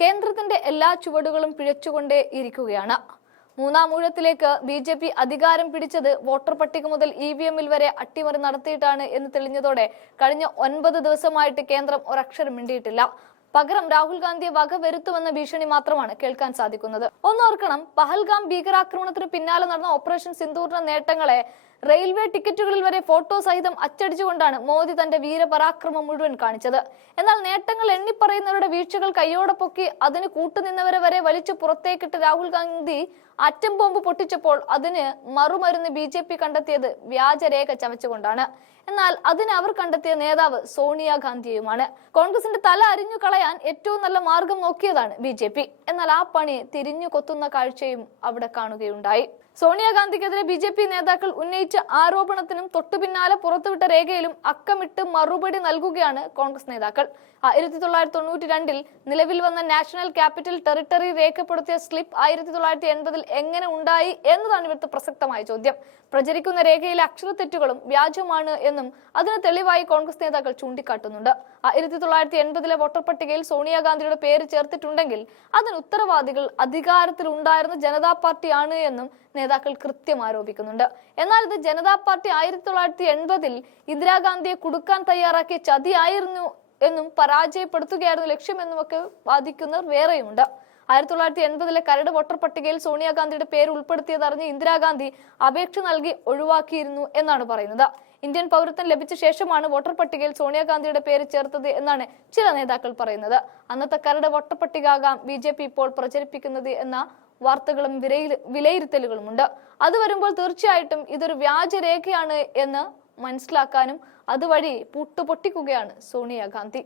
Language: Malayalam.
കേന്ദ്രത്തിന്റെ എല്ലാ ചുവടുകളും പിഴച്ചുകൊണ്ടേ ഇരിക്കുകയാണ്. മൂന്നാം ഊഴത്തിലേക്ക് ബി ജെ പി അധികാരം പിടിച്ചത് വോട്ടർ പട്ടിക മുതൽ ഇ വി എമ്മിൽ വരെ അട്ടിമറി നടത്തിയിട്ടാണ് എന്ന് തെളിഞ്ഞതോടെ കഴിഞ്ഞ ഒൻപത് ദിവസമായിട്ട് കേന്ദ്രം ഒരക്ഷരം മിണ്ടിയിട്ടില്ല. പകരം രാഹുൽ ഗാന്ധിയെ വക വരുത്തുമെന്ന ഭീഷണി മാത്രമാണ് കേൾക്കാൻ സാധിക്കുന്നത്. ഒന്നോർക്കണം പഹൽഗാം ഭീകരാക്രമണത്തിന് പിന്നാലെ നടന്ന ഓപ്പറേഷൻ സിന്ദൂറിന്റെ നേട്ടങ്ങളെ റെയിൽവേ ടിക്കറ്റുകളിൽ വരെ ഫോട്ടോ സഹിതം അച്ചടിച്ചുകൊണ്ടാണ് മോദി തന്റെ വീരപരാക്രമം മുഴുവൻ കാണിച്ചത്. എന്നാൽ നേട്ടങ്ങൾ എണ്ണിപ്പറയുന്നവരുടെ വീഴ്ചകൾ കൈയോടെ പൊക്കി അതിന് കൂട്ടുനിന്നവരെ വരെ വലിച്ചു പുറത്തേക്കിട്ട് രാഹുൽ ഗാന്ധി അറ്റം ബോംബ് പൊട്ടിച്ചപ്പോൾ അതിന് മറുമരുന്ന് ബി ജെ പി കണ്ടെത്തിയത് വ്യാജരേഖ ചമച്ചുകൊണ്ടാണ് എന്നാൽ അതിന് അവർ കണ്ടെത്തിയ നേതാവ് സോണിയാഗാന്ധിയുമാണ് കോൺഗ്രസിന്റെ തല അരിഞ്ഞു കളയാൻ ഏറ്റവും നല്ല മാർഗം നോക്കിയതാണ് ബി ജെ പി. എന്നാൽ ആ പണി തിരിഞ്ഞു കൊത്തുന്ന കാഴ്ചയും അവിടെ കാണുകയുണ്ടായി. സോണിയാഗാന്ധിക്കെതിരെ ബി ജെ പി നേതാക്കൾ ഉന്നയിച്ച ആരോപണത്തിനും തൊട്ടുപിന്നാലെ പുറത്തുവിട്ട രേഖയിലും അക്കമിട്ട് മറുപടി നൽകുകയാണ് കോൺഗ്രസ് നേതാക്കൾ. ആയിരത്തി തൊള്ളായിരത്തി തൊണ്ണൂറ്റി രണ്ടിൽ നിലവിൽ വന്ന നാഷണൽ ക്യാപിറ്റൽ ടെറിട്ടറി രേഖപ്പെടുത്തിയ സ്ലിപ്പ് ആയിരത്തി തൊള്ളായിരത്തി എൺപതിൽ എങ്ങനെ ഉണ്ടായി എന്നതാണ് ഇവിടുത്തെ പ്രസക്തമായ ചോദ്യം. പ്രചരിക്കുന്ന രേഖയിലെ അക്ഷരത്തെറ്റുകളും വ്യാജമാണ് എന്നും അതിന് തെളിവായി കോൺഗ്രസ് നേതാക്കൾ ചൂണ്ടിക്കാട്ടുന്നുണ്ട്. ആയിരത്തി തൊള്ളായിരത്തി എൺപതിലെ വോട്ടർ പട്ടികയിൽ സോണിയാഗാന്ധിയുടെ പേര് ചേർത്തിട്ടുണ്ടെങ്കിൽ അതിന് ഉത്തരവാദികൾ അധികാരത്തിൽ ഉണ്ടായിരുന്ന ജനതാ പാർട്ടിയാണ് എന്നും നേതാക്കൾ കൃത്യം ആരോപിക്കുന്നുണ്ട്. എന്നാൽ ഇത് ജനതാ പാർട്ടി ആയിരത്തി തൊള്ളായിരത്തി എൺപതിൽ ഇന്ദിരാഗാന്ധിയെ കുടുക്കാൻ തയ്യാറാക്കിയ ചതിയായിരുന്നു എന്നും പരാജയപ്പെടുത്തുകയായിരുന്നു ലക്ഷ്യമെന്നുമൊക്കെ വാദിക്കുന്നവർ വേറെയുണ്ട്. ആയിരത്തി തൊള്ളായിരത്തി എൺപതിലെ കരട് വോട്ടർ പട്ടികയിൽ സോണിയാഗാന്ധിയുടെ പേര് ഉൾപ്പെടുത്തിയതറിഞ്ഞ് ഇന്ദിരാഗാന്ധി അപേക്ഷ നൽകി ഒഴിവാക്കിയിരുന്നു എന്നാണ് പറയുന്നത്. ഇന്ത്യൻ പൗരത്വം ലഭിച്ച ശേഷമാണ് വോട്ടർ പട്ടികയിൽ സോണിയാഗാന്ധിയുടെ പേര് ചേർത്തത് എന്നാണ് ചില നേതാക്കൾ പറയുന്നത്. അന്നത്തെ കരട് വോട്ടർ പട്ടിക ആകാം ബി ജെ പി ഇപ്പോൾ പ്രചരിപ്പിക്കുന്നത് എന്ന വാർത്തകളും വിലയിരുത്തലുകളും വിലയിരുത്തലുകളുമുണ്ട്. അത് വരുമ്പോൾ തീർച്ചയായിട്ടും ഇതൊരു വ്യാജരേഖയാണ് എന്ന് മനസ്സിലാക്കാനും അതുവഴി പൂട്ടുപൊട്ടിക്കുകയാണ് സോണിയാഗാന്ധി.